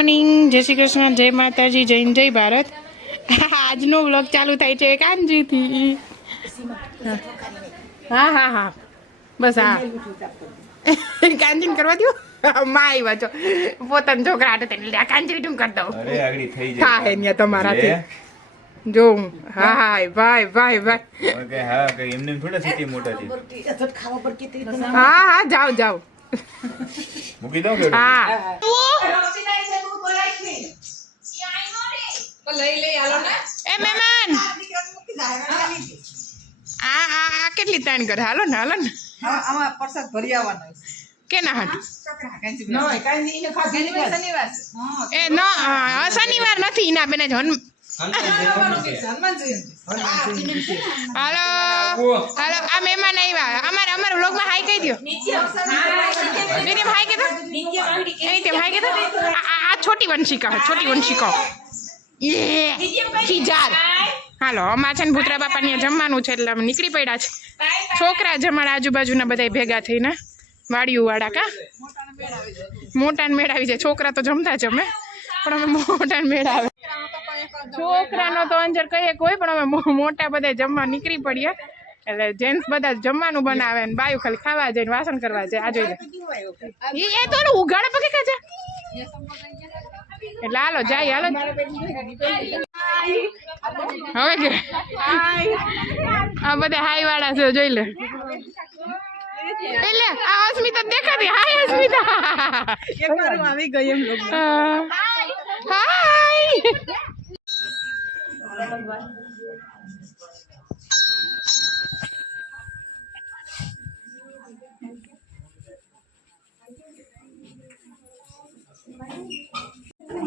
Morning. જય શ્રી કૃષ્ણ જય માતાજી જય જય ભારત. આજનો વ્લોગ ચાલુ થાય છે કાનજીથી હા હા હા. બસ હા. કાંજીને કરવા દો માં આવ્યા છો. પોતાના છોકરા હાટે તેને લ્યા કાંજી તું કરી દઉં. અરે આગળ થઈ હા હે ન્યા તમારાથી. જો હું. હા હા ભાઈ ભાઈ ભાઈ. ઓકે હા કઈ એમને થોડા સિટી મોટા છે. હા હા જાઓ જાઓ. મૂકી દઉં કે હા. લઈ લઈ હાલો ને. એ મહેમાન આ આ કેટલી તાણ કરે? હાલો ને હાલો ને. આમાં પ્રસાદ ભરી આવવાનો છે. કેના હાટુ? શનિવાર. એ ન નથી ઈના બેને જ હન આવવાનું કે છે, હનુમાન જયંતિ. હાલો. હાલો આ મહેમાન આવ્યા અમારે અમારા વ્લોગમાં હાઈ કહી દો નીતિમ હાઈ કીધો નીતિમ હાઈ કીધો આ- આ આ છોટી વંશિકા છોટી વંશિકા. યે હાલો અમાર છે ને ભૂતરા બાપાને જમવાનું છે એટલે અમે નીકળી પડ્યા છે. છોકરા જમાડા આજુબાજુના બધા ભેગા થઈને વાડિયું વાળા કા? મોટાને મેળાવી જાય. છોકરા તો જમતા જમે પણ અમે મોટાને મેળાવે છોકરાનો તો અંજર કહીએ કોઈ પણ અમે મોટા બધા જમવા નીકળી પડ્યા. એટલે જેન્ટ્સ બધા જમવાનું બનાવે ને બાયું ખાલી ખાવા જાય વાસણ કરવા જાય. આ જોઈ લે. એ તો ઉઘાડે પગે કાજા એટલે હાલો, જાય, હાલો. હવે કે? આ બધા હાઈ વાળા છે, જોઈ લે. એટલે આ અસ્મિતા દેખાતી. હાય, અસ્મિતા. હા. હાય.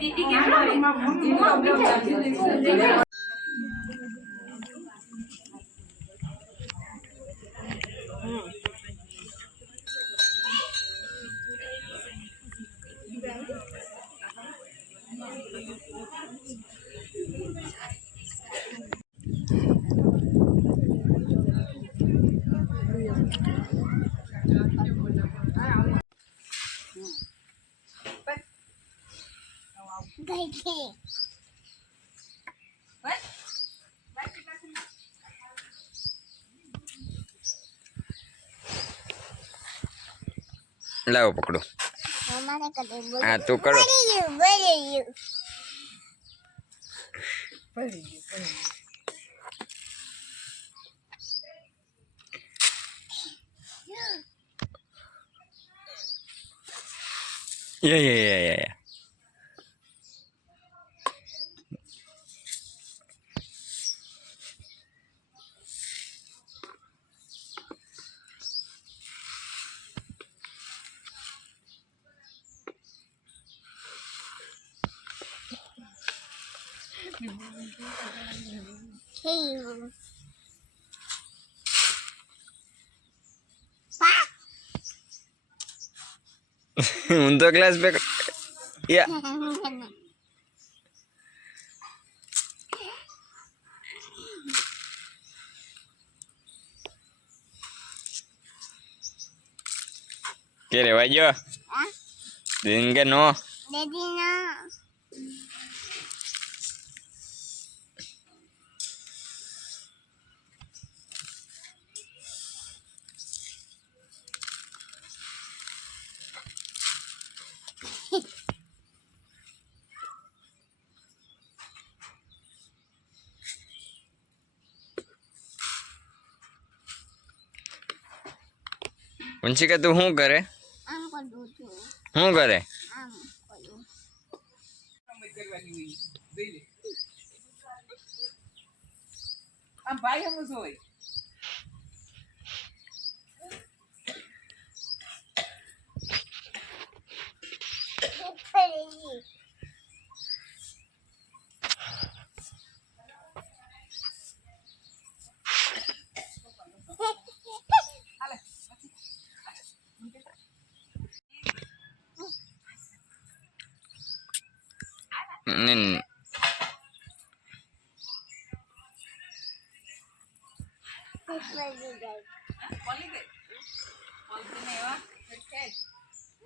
દીદી કેમ લાવો પકડો હા તું કરો Yeah, yeah, yeah, yeah, yeah. હું તો ક્લાસ બેક યા કે રે વાજો દિન કે નો વંશિકા તું શું કરે? શું કરે આમ ભાઈ હમ હોય ને- બોલી ગઈ બોલતી ને એવા ખેલ પેલા પેલા પૂગી ઉડાડ ઉડાડ કેમ ઉડાડે હા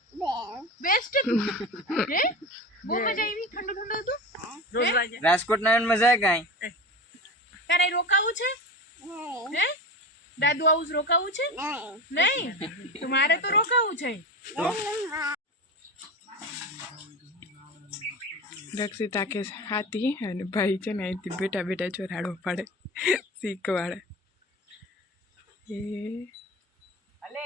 બેસ્ટ હે? બહુ મજા આવી? ઠંડુ ઠંડુ હતું? રાજકોટ ના મજા કાંઈ? તારે રોકાવું છે? હે. દાદુ આવું રોકાવું છે? નહીં. તમારે મારે તો રોકાવું છે. રક્ષિત કે હાથી અને ભાઈ છે ને અહીંથી બેટા બેટા ચોરાડો પાડે. શીખવાડે. એ અલે.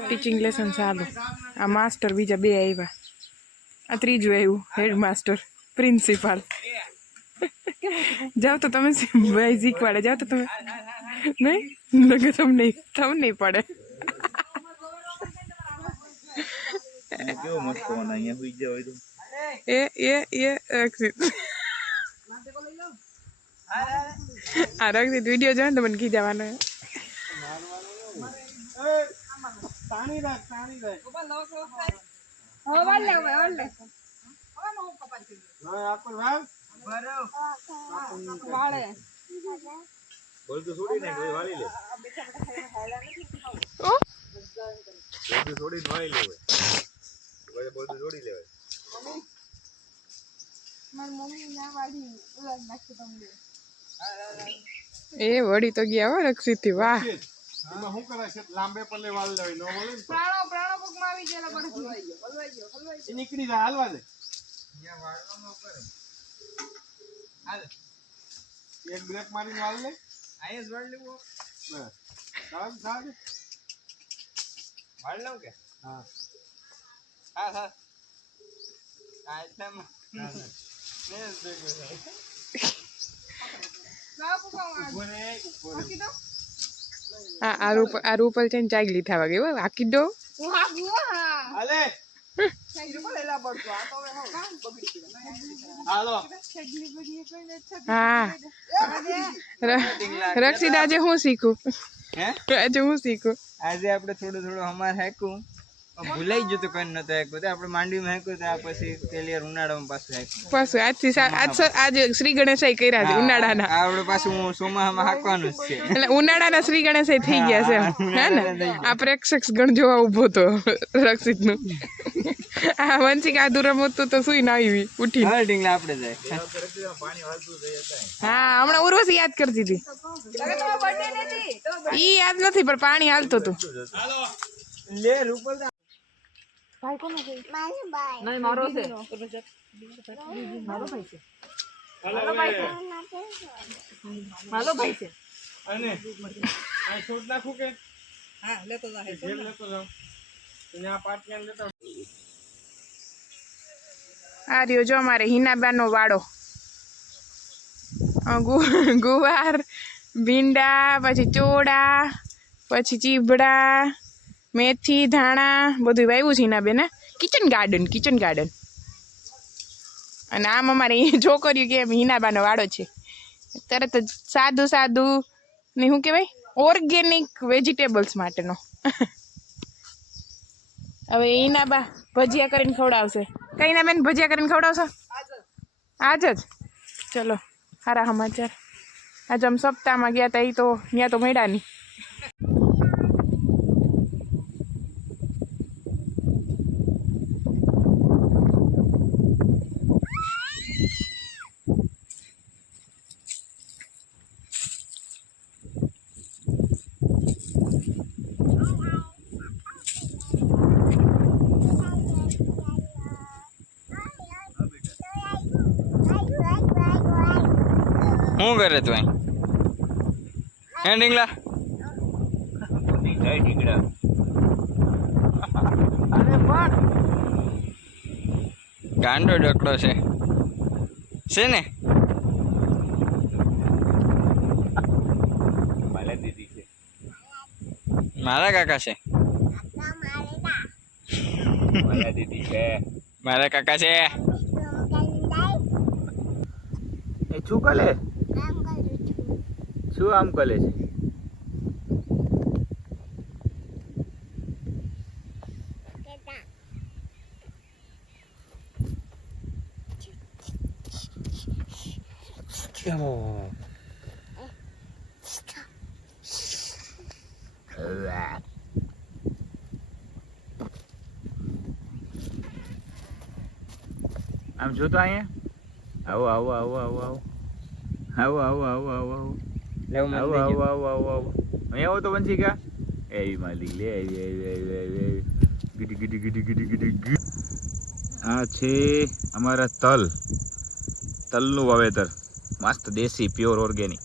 ટીચિંગ લેસન ચાલુ. આ માસ્ટર બીજા બે આવ્યા આ ત્રીજું આવ્યું હેડ માસ્ટર પ્રિન્સિપાલ જાઓ તો તમે ભાઈ શીખવાડે જાઓ તો તમે. નહીં લગે તમને તમને નહીં પડે કેવો મસ્ત પવન અહીંયા સુઈ ગયા હોય તો એ એ એ રક્ષિત આ રક્ષિત વીડિયો જોયો ને તો મને કી જવાનો બોલ તો છોડી નાખ ભાઈ વાળી લે. ઓ બોલ તો છોડીને વાળી લેવે ભાઈ બોલ તો છોડી લેવાય. એ વળી તો ગયા હો રક્ષિતથી વાહ એમાં શું કરે છે લાંબે પલ્લે વાળ લેવાય ન બોલે પ્રાણો પ્રાણો પ્રાણો પગમાં આવી ગયેલા પર હલવાઈ ગયો હલવાઈ ગયો હલવાઈ ગયો નીકળી જાય હાલવા દે. એક બ્રેક મારીને વાળ લે. આયસ વળ લેવો. બસ. સાવ સાવ વળ લઉં કે? હા. હા હા. આ એટલે ઊભો રે ઊભો રે આ આ રૂપ આ રૂપલ છે ને ચાગલી થવા ગઈ હો. હાકી દો હાલે હાલો હા. રક્ષિત આજે હું શીખું? આજે હું શીખું? આજે આપણે થોડું થોડું અમારે હેકું. ભૂલાઈ ગયું તો કઈ નતો હેકું તો આપણે માંડવીમાં હેકું તો આ પછી પેલી વાર ઉનાળામાં પાછું હેકું પાછું આજથી આજ આજ આજે શ્રી ગણેશાઈ કર્યા છે ઉનાળાના. આ આપણે પાછું હું ચોમાસામાં હાંકવાનું છે. એટલે ઉનાળાના શ્રી ગણેશાઈ થઈ ગયા છે. હે ને? આ પ્રેક્ષક ગણ જોવા ઊભો તો રક્ષિતનું આ વંશિક દૂર રમતું તો સુઈ ના આવી ઉઠી હવે ઢીંગલા આપણે જાય. હા હમણાં ઉર્વશી યાદ કરતી હતી. ઈ યાદ નથી પણ પાણી હાલતું હતું. લે રૂપલ ભાઈ કોનો છે મારો ભાઈ નહીં મારો છે મારો ભાઈ છે મારો ભાઈ છે મારો ભાઈ છે અને આ છોડ નાખું કે હા લેતો જાવ જેમ લેતો જાવ આ રહ્યો જો અમારે હિનાબાનો વાડો. ગુવાર ભીંડા પછી ચોળા પછી ચીબડા મેથી, ધાણા, બધું વાવ્યું છે હિનાબેને કિચન ગાર્ડન કિચન ગાર્ડન અને આમ અમારે છોકરીઓ કે હિનાબાનો વાડો છે. તરત જ સાદું સાદું ને શું કહેવાય? ઓર્ગેનિક વેજીટેબલ્સ માટેનો. હવે હિનાબા ભજીયા કરીને ખવડાવશે. કઈ ના બેન ભજીયા કરીને ખવડાવશો? આજ જ. ચલો, સારા સમાચાર. આજે આમ સપ્તાહમાં ગયા હતા એ તો ત્યાં તો મળ્યા નહીં. કરે તું અહીં? હે ગાંડો ડકડો છે. છે ને? મારા કાકા છે. મારા કાકા છે. એ શું કરે? શું આમ કરે છે? આમ જો તો અહીંયા? આવો આવો આવો આવો આવો. આવો આવો આવો આવો આવો. આવો આવો આવો આવો આવો અહીંયા આવો તો વંશી કા એવી માલિક લે એવી એવી એવી એવી ગીડી ગીડી ગીડી ગીડી ગીડી આ છે અમારા તલ તલનું વાવેતર મસ્ત દેશી પ્યોર ઓર્ગેનિક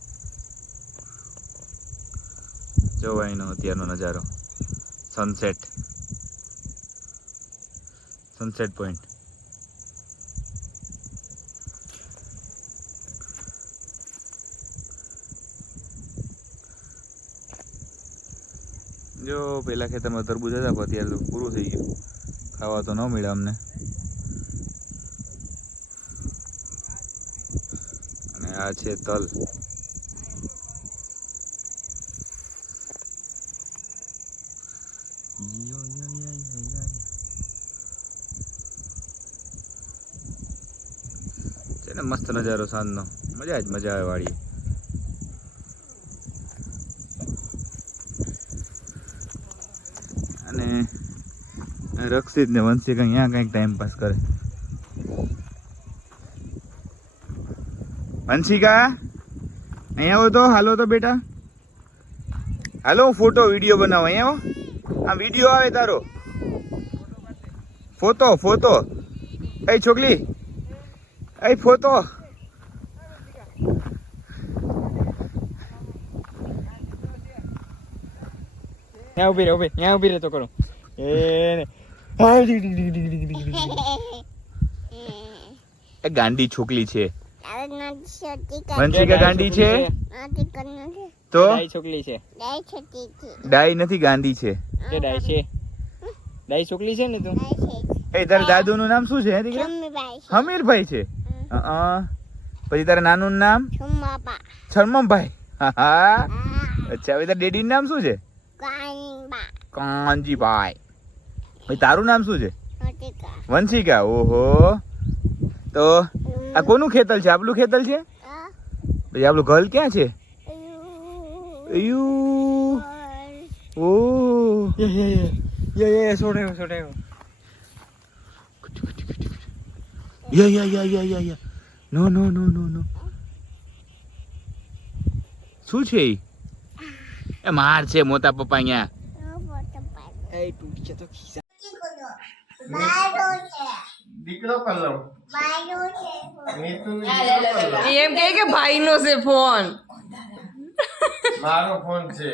જો અહીંનો અત્યારનો નજારો સનસેટ સનસેટ પોઈન્ટ જો પેલા ખેતરમાં તરબૂજ હતા અત્યારે તો પૂરું થઈ ગયું. ખાવા તો ન મળ્યા અમને. અને આ છે તલ. ને મસ્ત નજારો સાંજનો. મજા જ મજા આવે વાળી અને રક્ષિત ને વંશિક અહીંયા કંઈક ટાઈમ પાસ કરે. વંશિકા અહીંયા આવો તો. હાલો તો બેટા. હાલો ફોટો વીડિયો બનાવો. અહીંયા આવો. આ વીડિયો આવે તારો. ફોટો ફોટો એ છોકલી, એ ફોટો ત્યાં ઊભી રહે, ઊભી ત્યાં ઊભી રહે તો કરું. એ ગાંડી છોકલી છે. વંશિકા ગાંડી છે? તો? છોકલી છે. ડાઈ ડાઈ નથી ગાંધી છે. કે ડાઈ છે? ડાઈ છોકરી છે ને તું? એ તારા દાદુનું નામ શું છે હે હમીરભાઈ છે? પછી તારા નાનું નામ? છરમમભાઈ. અચ્છા હવે તારા ડેડીનું નામ શું છે? કાંજીભાઈ પછી તારું નામ શું છે વંશિકા ઓહો તો આ કોનું ખેતર છે આપણું ખેતર છે પછી આપણું ઘર ક્યાં છે અયું ઓ યે યે યે યે યે છોડાયો છોડાયો યા યા યા યા યા યા નો નો નો નો નો શું છે એ માર છે મોટા પપ્પા અહીંયા એ તૂટી છે ખીસા દીકરો કલમ એમ કે કે ભાઈ નો છે ફોન. મારો ફોન છે.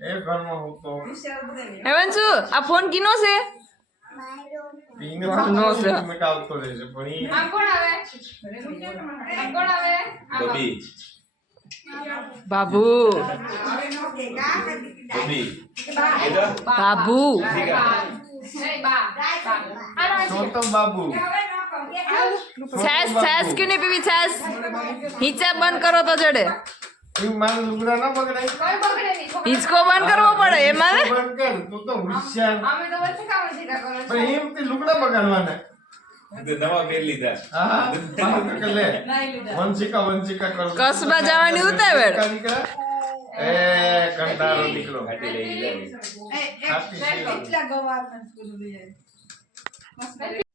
એ ઘરમાં હું તો હેવન શું આ ફોન કીનો છે? નો છે. તમે રહેશે પણ ઈ બાબુ બાબુ છોટો બાબુ છેસ છેસ ક્યું નહીં પીવી છેસ હિંચા બંધ કરો તો જડે ઈ મારું લુગડા ના બગડાય હિંચકો બંધ કરવો પડે એમાં ને બંધ કર તું તો હોશિયાર પણ એમ તે લુગડા બગાડવાના નવા પહેર લીધા. હા લે. વંશિકા વંશિકા કરું. કસબા જવાની ઉતાવળ. એ કંટાળો દીકરો ખાટી છે.